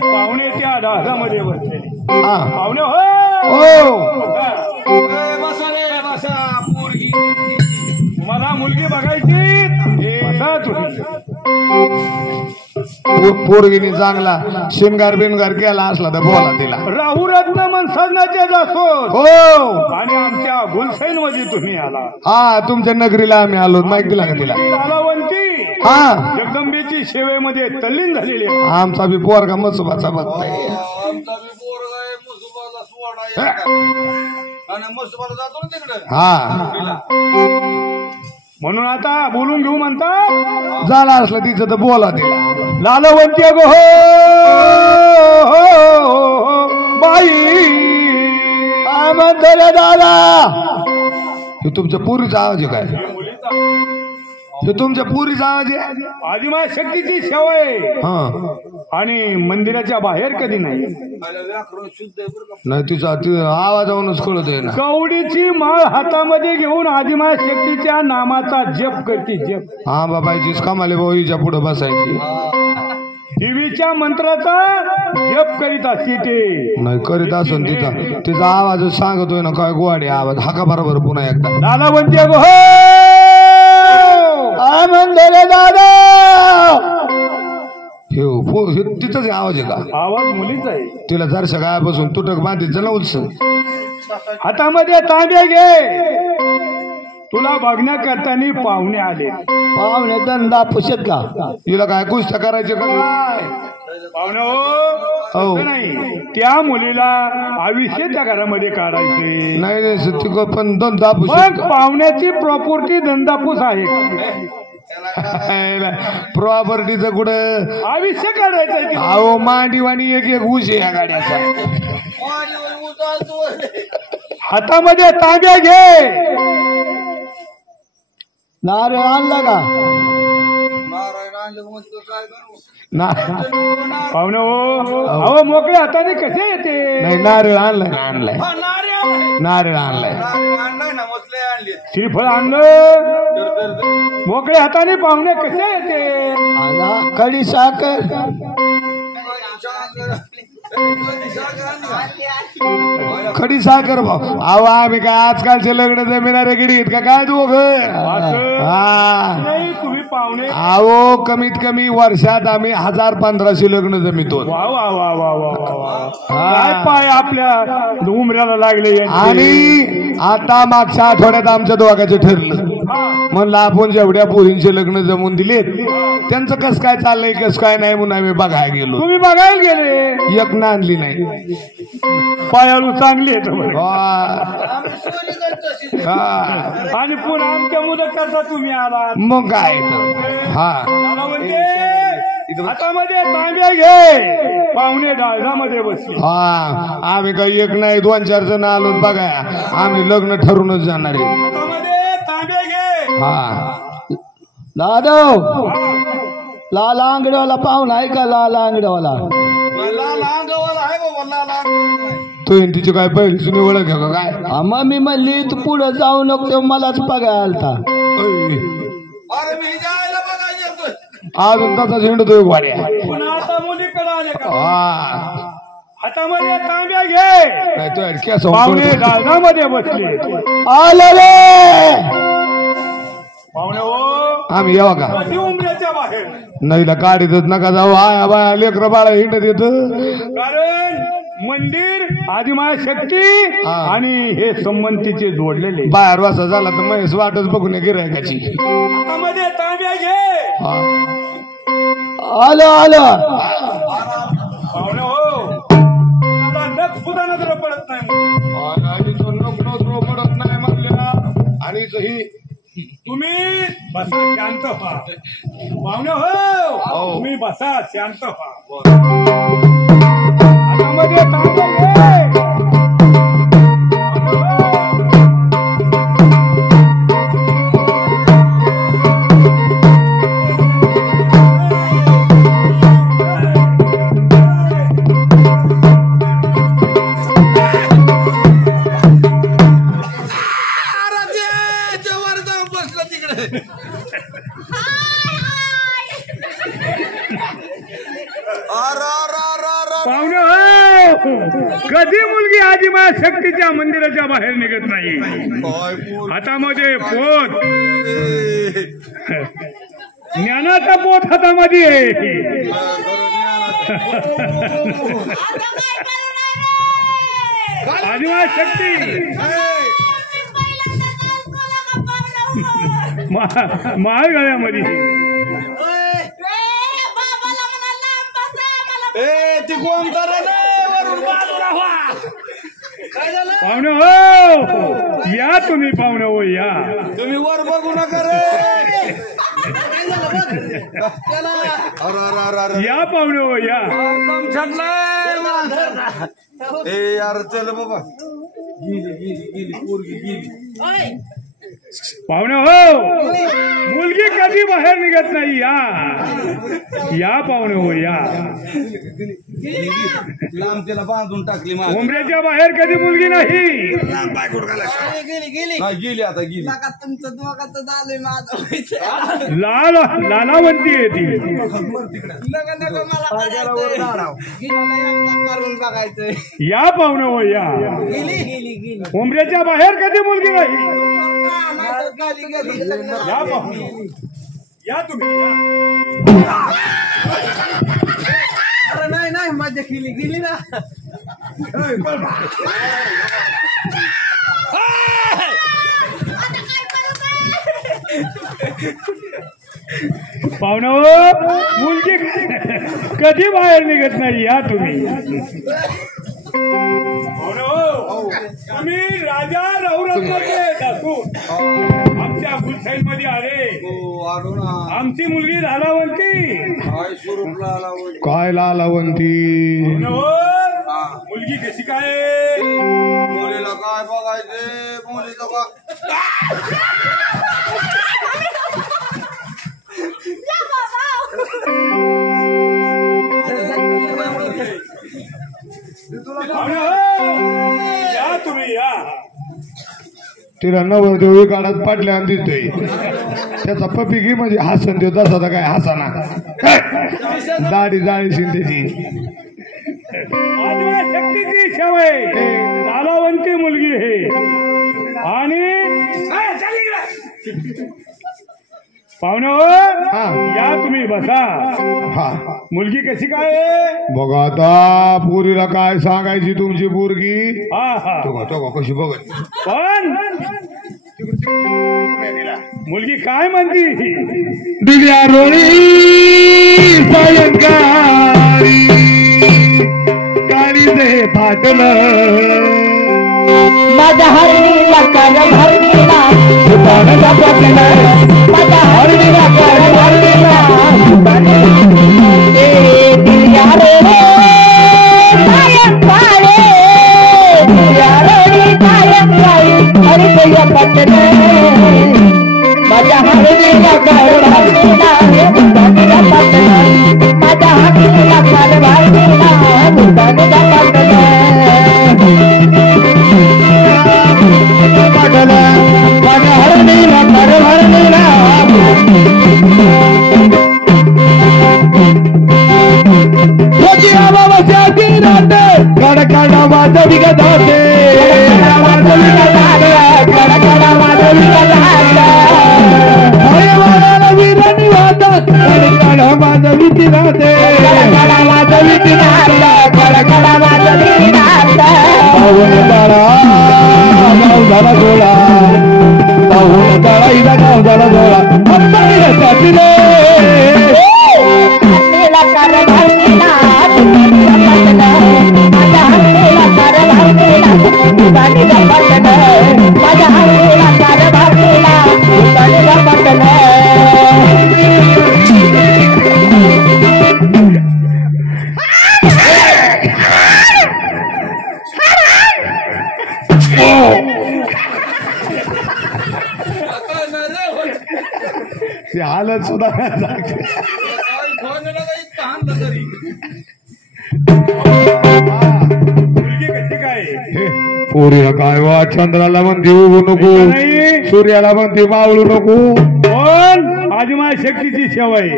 पाहुणे त्या डागामध्ये बसलेले. पाहुणे हो मला मुलगी बघायची. पोरगीने चांगला शिंगार बिनगार केला असला तर बोला तिला. राहू रत्न मन सजनाचे दासोर. हो आणि आमच्या गुलसैन मध्ये तुम्ही आला. हा तुमच्या नगरीला आम्ही आलो. माहिती दिला का तिला? लालावंती हा जगदंबेची सेवेमध्ये तल्लीन झालेली आहे. आमचा बी पोरगा मसुबाचा भक्त आहे. हा म्हणून आता बोलून घेऊ म्हणता. झाला असलं तिचं तर बोला तिला. लालवंती गो बाई म्हणतो दादा. हे तुमच्या पुरीचा आवाज आहे काय? हे तुमच्या पुरीचा आवाज आहे? आदिमा शक्तीची सेवा आहे. हा आणि मंदिराच्या बाहेर कधी नाही. नाही तिचा आवाजावरूनच कळत आहे ना. कवडीची माळ हातामध्ये घेऊन आदिमा शक्तीच्या नामाचा जप करते. जप हा बाबाजीच कमाले भाऊ हिच्या पुढे बसायची. देवीच्या मंत्राचा जप करीत असते ते. नाही करीत असून तिचा आवाज सांगतोय ना काय गोवाडी आवाज. हाका बरोबर पुन्हा एकदा. लालावंती गो दादा. हे तिथंच आवाज आहे का? आवाज मुलीचा आहे. तिला जरशा गायापासून तुटक बांधित ना उत्सव. हातामध्ये तांबे घे. तुला बघण्याकरता पाहुणे आले. पाहुणे धंदा पुशत का? तिला काय कुस्त्या करायचे का काय? पाहुणे हो नाही. त्या मुलीला आयुष्य त्या घरामध्ये काढायचे नाही. पण धंदा मग पाहुण्याची प्रॉपर्टी धंदापूस आहे. प्रॉपर्टीचं कुठं आयुष्य काढायचं. अहो मांडीवाणी एक एक ऊस आहे या गाड्याचा. हातामध्ये तांब्या घे. नारळ आणला का? पाहुणे हो मोकळ्या हाताने कसे येते? नाही नारळ आणलाय. नारळ आणलाय. श्रीफळ आणलं. मोकळ्या हाताने पाहुणे कसे येते? कडी साखर. खडी साखर भाऊ. अहो आम्ही काय आजकालचे लग्न जमिनारे गिडीत का काय दोघं? नाही तुम्ही पाहुणे. अहो कमीत कमी वर्षात आम्ही 1000-1500 लग्न जमितो. वा वा वा वा वा. काय पाय आपल्या उमऱ्याला लागले. आणि आता मागच्या आठवड्यात आमच्या दोघांचं ठरलं. म्हणलं आपण जेवढ्या पोरींचे लग्न जमून दिलेत त्यांचं कस काय चाललंय कस काय नाही म्हणून आम्ही बघायला गेलो. तुम्ही बघायला गेले? एक ना आणली नाही. पायाळू चांगली आहेत आणि पुन्हा आमच्या मुदत करता तुम्ही आला. मग काय हा हातामध्ये तांब्या घे. पाहुणे डाळामध्ये बसले. हा आम्ही काही एक नाही 2-4 जण आलो बघाय. आम्ही लग्न ठरूनच जाणार आहे. हातामध्ये तांब्या घे. हा दादा लाल आंगडीवाला पाहुणा आहे का? लाल आंगडीवाला तो तिची काय पहिली जुनी ओळख आहे का काय? मम्मी म्हणली तू पुढे जाऊ नको मलाच बघायला आलता. अजून तसा झेंडतोय वाड्या. हातामध्ये तांब्या घे. पाहुणे डाळामध्ये बसले. आले रे पाहुणे हो आम्ही येवा का? उमऱ्याच्या बाहेर नाही गाडीतच नका जाऊ. आया बाया लेकर बाळा हिंडत येत. कारण मंदिर आदिमाया शक्ती आणि हे संबंधीचे जोडलेले. बाहेर वासा झाला तर महेश वाटच बघून गिरायकाची. हातामध्ये तांब्या घे. आलं आलं पाहुणे हो नख सुद्धा नजर पडत नाही. नजर पडत नाही म्हणलेला. आणि तुम्ही बसा शांत व्हा. पाहुणे हो तुम्ही बसा शांत व्हा. हातामध्ये तांब्या घे. अरे कधी मुलगी आदिमा शक्तीच्या मंदिराच्या बाहेर निघत नाही. हातामध्ये पोत, ज्ञानाचा पोत हातामध्ये आहे. आदिमा शक्ती माळ गळ्यामध्ये. पाहुणे हो या, तुम्ही पाहुणे हो या. तुम्ही वर बघू नका रे. या पाहुणे हो या. ए यार चल बाबा. गेली पोरगी गेली. पाहुणे हो मुलगी कधी बाहेर निघत नाही. या पाहुणे हो या. लांब त्याला बांधून टाकली. उमऱ्याच्या बाहेर कधी मुलगी नाही. गेली आता गेली. लाल लालावंती आहे ती. या पाहुणे हो या. उमऱ्याच्या बाहेर कधी मुलगी नाही. या पाहुणे या, तुम्ही या. अरे नाही मजा गेली ना. पाहुणे मुलगी कधी बाहेर निघत नाही. या तुम्ही. आम्ही राजा रघुरत्नाचे दाखवून आमच्या गुलशाही मध्ये आले. आमची मुलगी लालावंती. काय लालावंती. मुलगी कशी काय. मुलीला काय बघायचे. मुलीचं या तुम्ही या. तिला नवरदेवी काढत पाडल्या आणि दिसतोय. त्याचा पपिकी म्हणजे हसन देव तसा काय हसाना. दाढी जाळी त्याची. आदिमा शक्तीची सवय लालावंती मुलगी आहे. आणि पाहुणे या तुम्ही बसा. हा मुलगी कशी काय. बघा आता पोरीला काय सांगायची तुमची पोरगी. हा हा कशी बघत. पण मुलगी काय म्हणती. दिल्या रोळी सायंकाळी काळी दे फाटलं. माझ्या हरणीला कर भरणीला सुपारीला पटलं. माझ्या हरणीला कर भरणीला दिल्या रे सायंकाळी. दिल्या रे सायंकाळी हरिया पटलं. माझ्या हरणीला कर भरणीला सुपारीला पटलं. माझ्या हरणीला कर भरणीला सुपारीला पटलं. माझ्या हरणीला कर भरणीला कडकडा वाजवी गजाते. कडकडा वाजवी गजाते. वीरानी वाजत कडकडा वाजवी ती राहते. कडकडा वाजवी ती राहते. कडकडा वाजवी राहते. गाव झाला गोळा. पाहून तळाईला गाव झाला गोळा. ते हालत सुद्धा मुलगी कशी काय. पोरीला काय वा चंद्राला म्हणते उभू नको. सूर्याला म्हणते मावळू नको. पण आदिमा शक्तीची सवय.